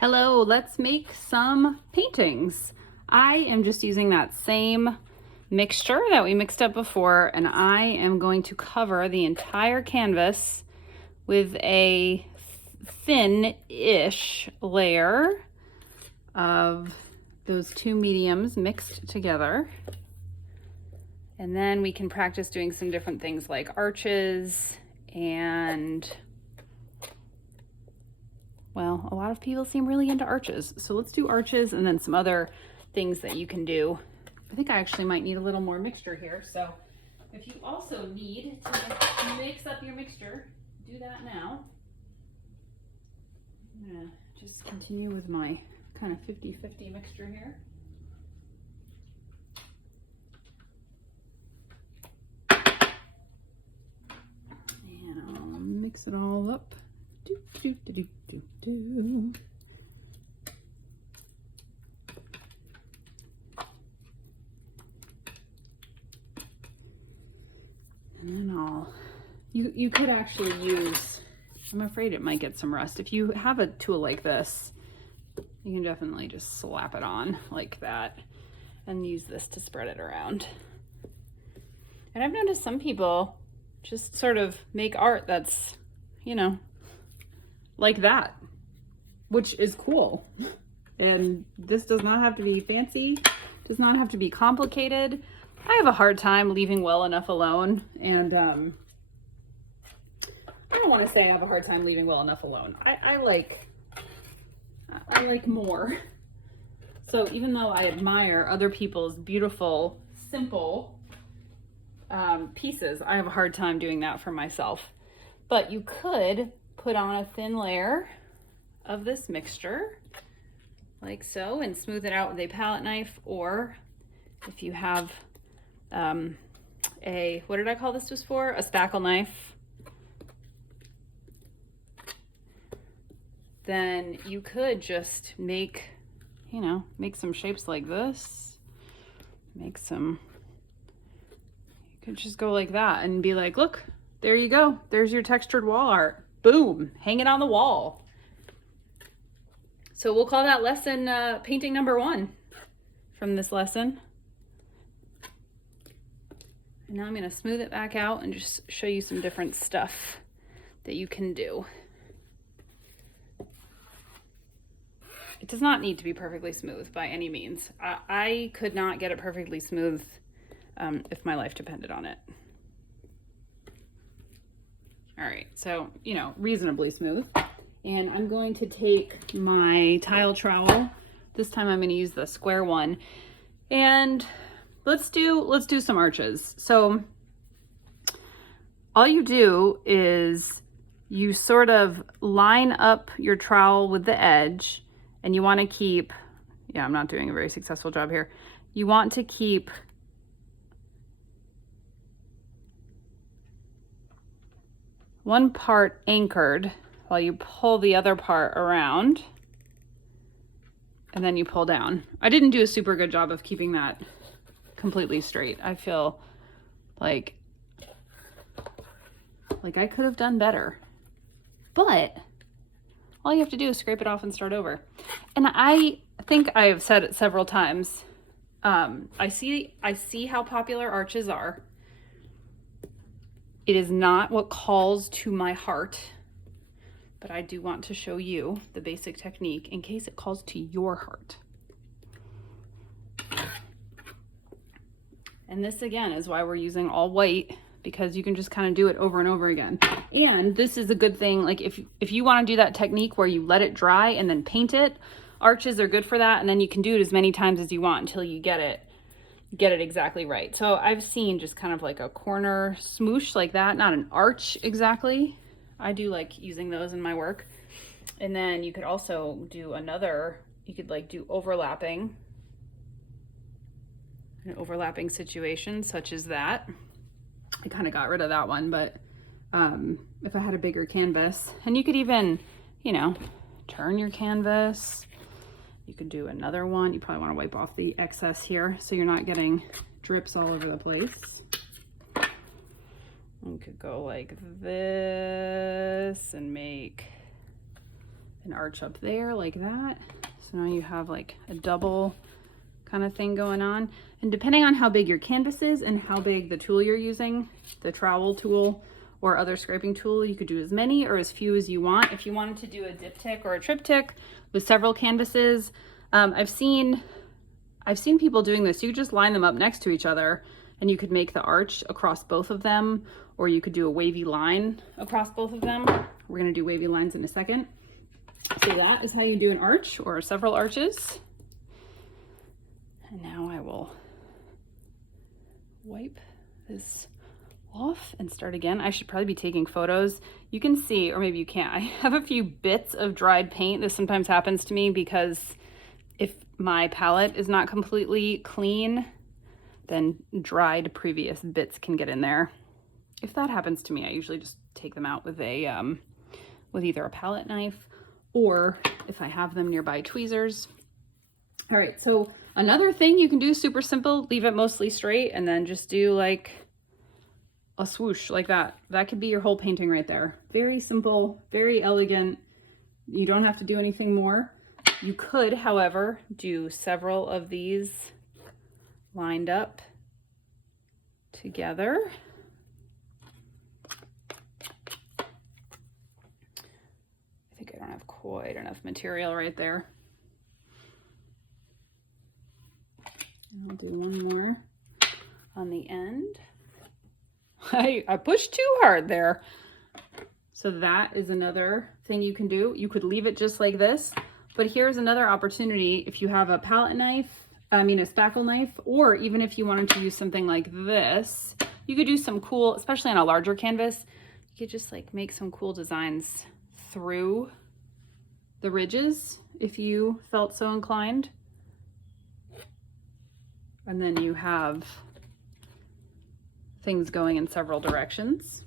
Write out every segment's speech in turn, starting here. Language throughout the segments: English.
Hello, let's make some paintings. I am just using that same mixture that we mixed up before, and I am going to cover the entire canvas with a thin-ish layer of those two mediums mixed together. And then we can practice doing some different things like arches and, well, a lot of people seem really into arches. So let's do arches and then some other things that you can do. I think I actually might need a little more mixture here. So if you also need to mix up your mixture, do that now. I'm gonna just continue with my kind of 50-50 mixture here. And I'll mix it all up. Do, do, do, do, do, do. And then you could actually use, I'm afraid it might get some rust. If you have a tool like this, you can definitely just slap it on like that and use this to spread it around. And I've noticed some people just sort of make art that's, you know, like that, which is cool. And this does not have to be fancy, does not have to be complicated. I have a hard time leaving well enough alone, and I don't want to say I have a hard time leaving well enough alone. I like more. So even though I admire other people's beautiful, simple pieces, I have a hard time doing that for myself. But you could put on a thin layer of this mixture like so and smooth it out with a palette knife, or if you have what did I call this before? A spackle knife. Then you could just make some shapes like this. You could just go like that and be like, look, there you go. There's your textured wall art. Boom, hang it on the wall. So we'll call that lesson painting number 1 from this lesson. And now I'm going to smooth it back out and just show you some different stuff that you can do. It does not need to be perfectly smooth by any means. I could not get it perfectly smooth if my life depended on it. All right, so, reasonably smooth. And I'm going to take my tile trowel. This time I'm going to use the square one. And let's do some arches. So all you do is you sort of line up your trowel with the edge, and you want to keep, I'm not doing a very successful job here. You want to keep one part anchored while you pull the other part around, and then you pull down. I didn't do a super good job of keeping that completely straight. I feel like I could have done better, but all you have to do is scrape it off and start over. And I think I have said it several times. I see how popular arches are. It is not what calls to my heart, but I do want to show you the basic technique in case it calls to your heart. And this again is why we're using all white, because you can just kind of do it over and over again. And this is a good thing, like if you want to do that technique where you let it dry and then paint it, arches are good for that, and then you can do it as many times as you want until you get it exactly right. So I've seen just kind of like a corner smoosh like that, not an arch exactly. I do like using those in my work. And then you could also do do overlapping. An overlapping situation such as that. I kind of got rid of that one, but if I had a bigger canvas, and you could even, turn your canvas. You could do another one. You probably want to wipe off the excess here so you're not getting drips all over the place. You could go like this and make an arch up there like that. So now you have like a double kind of thing going on. And depending on how big your canvas is and how big the tool you're using, the trowel tool or other scraping tool, you could do as many or as few as you want. If you wanted to do a diptych or a triptych with several canvases, I've seen people doing this. You could just line them up next to each other and you could make the arch across both of them, or you could do a wavy line across both of them. We're gonna do wavy lines in a second. So that is how you do an arch or several arches. And now I will wipe this off and start again. I should probably be taking photos. You can see, or maybe you can't, I have a few bits of dried paint. This sometimes happens to me because if my palette is not completely clean, then dried previous bits can get in there. If that happens to me, I usually just take them out with a with either a palette knife, or if I have them nearby, tweezers. All right, so another thing you can do, super simple, leave it mostly straight and then just do like a swoosh like that. That could be your whole painting right there. Very simple, very elegant. You don't have to do anything more. You could, however, do several of these lined up together. I think I don't have quite enough material right there. I'll do one more on the end. I pushed too hard there. So that is another thing you can do. You could leave it just like this, but here's another opportunity. If you have a palette knife, a spackle knife, or even if you wanted to use something like this, you could do some cool, especially on a larger canvas, you could just like make some cool designs through the ridges if you felt so inclined. And then you have things going in several directions.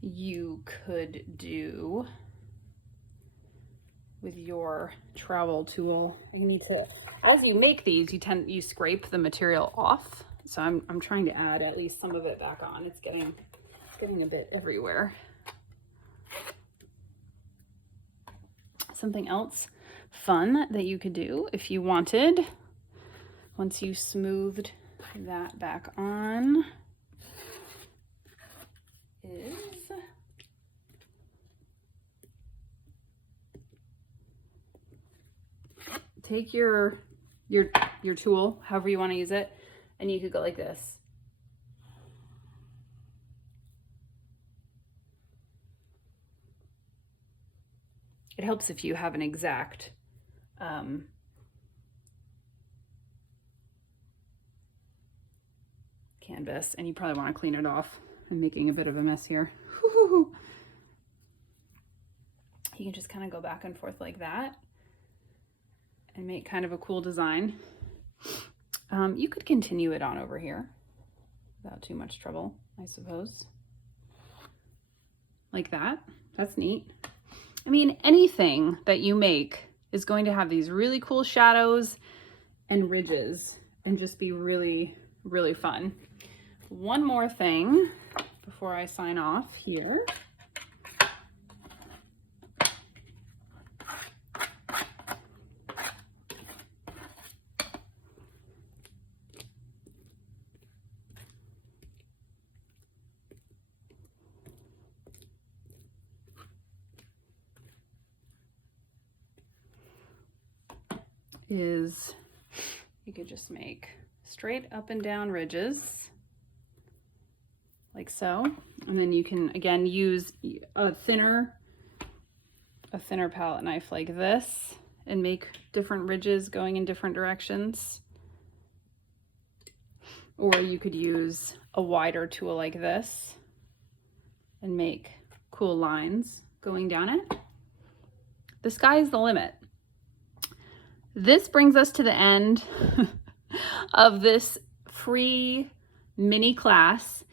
You could do with your trowel tool, you need to, as you make these, you scrape the material off. So I'm trying to add at least some of it back on. It's getting a bit everywhere. Something else fun that you could do if you wanted, once you smoothed that back on, is take your tool, however you want to use it, and you could go like this. It helps if you have an exact canvas, and you probably want to clean it off. I'm making a bit of a mess here. You can just kind of go back and forth like that and make kind of a cool design. You could continue it on over here without too much trouble, I suppose. Like that. That's neat. I mean, anything that you make is going to have these really cool shadows and ridges and just be really, really fun. One more thing before I sign off here. Is you could just make straight up and down ridges like so, and then you can again use a thinner palette knife like this and make different ridges going in different directions. Or you could use a wider tool like this and make cool lines going down it. The sky is the limit. This brings us to the end of this free mini class.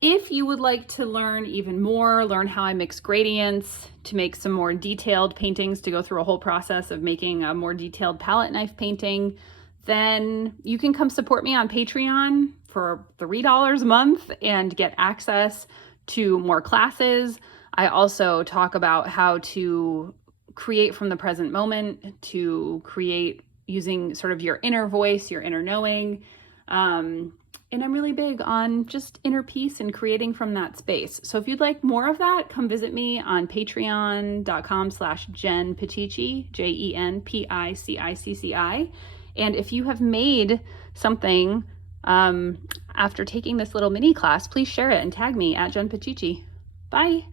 If you would like to learn even more, learn how I mix gradients to make some more detailed paintings, to go through a whole process of making a more detailed palette knife painting, then you can come support me on Patreon for $3 a month and get access to more classes. I also talk about how to create from the present moment, to create using sort of your inner voice, your inner knowing. And I'm really big on just inner peace and creating from that space. So if you'd like more of that, come visit me on patreon.com/Jen Picicci, JenPicicci. And if you have made something after taking this little mini class, please share it and tag me at Jen Picicci. Bye.